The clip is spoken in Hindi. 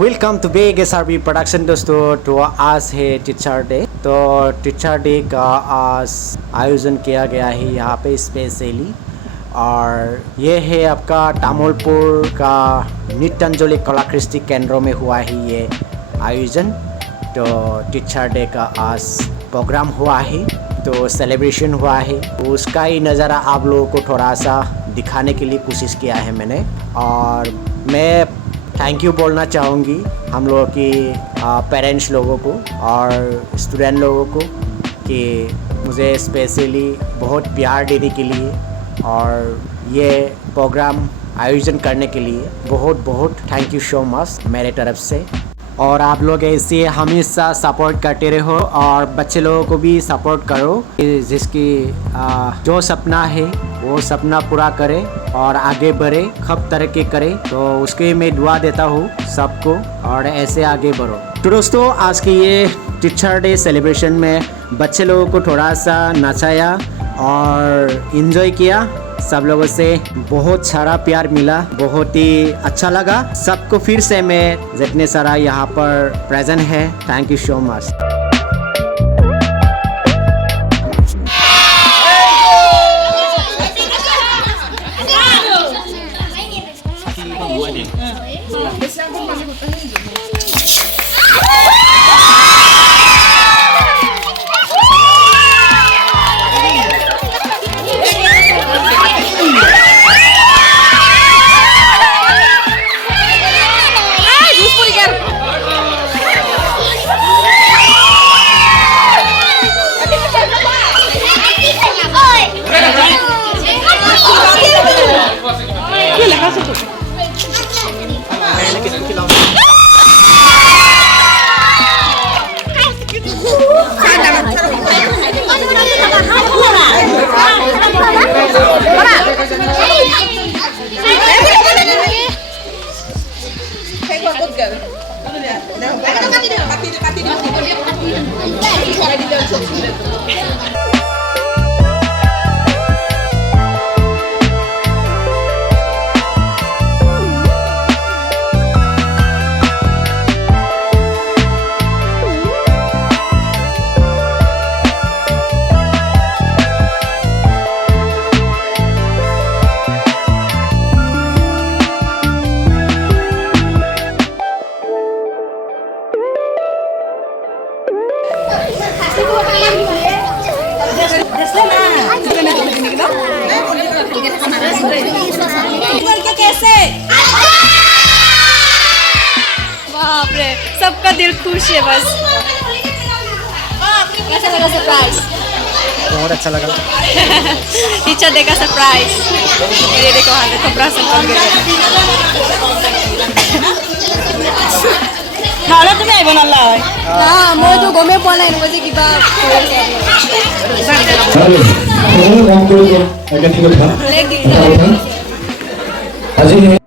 Welcome to big SRB production दोस्तों। तो आज है टीचर डे। तो टीचर डे का आज आयोजन किया गया है यहाँ पे स्पेशली, और ये है आपका तामुलपुर का नित्यांजलि कलाकृति केंद्र में हुआ है ये आयोजन। तो टीचर डे का आज प्रोग्राम हुआ है, तो सेलिब्रेशन हुआ है, उसका ही नज़ारा आप लोगों को थोड़ा सा दिखाने के लिए कोशिश किया है मैंने। और मैं थैंक यू बोलना चाहूँगी हम लोगों की पेरेंट्स लोगों को और स्टूडेंट लोगों को कि मुझे स्पेशली बहुत प्यार देने के लिए और ये प्रोग्राम आयोजन करने के लिए बहुत बहुत थैंक यू सो मच मेरे तरफ से। और आप लोग ऐसे हमेशा सपोर्ट करते रहो और बच्चे लोगों को भी सपोर्ट करो, जिसकी जो सपना है वो सपना पूरा करे और आगे बढ़े, खूब तरक्की करे। तो उसके मैं दुआ देता हूँ सबको और ऐसे आगे बढ़ो। तो दोस्तों आज की ये टीचर डे सेलिब्रेशन में बच्चे लोगों को थोड़ा सा नचाया और इन्जॉय किया। सब लोगों से बहुत सारा प्यार मिला, बहुत ही अच्छा लगा सबको। फिर से मैं जितने सारा यहाँ पर प्रेजेंट है, थैंक यू सो मच। कैसे बाप रे, सबका दिल खुश है बस। कैसा लगा सरप्राइज? बहुत अच्छा लगा। टीचर डे का सरप्राइज ये देखो, हाल कपड़ा सब খাওয়া তুমি আইব না আল্লাহ না মই তো গমে পোৱা নাই মই যে কিবা আজি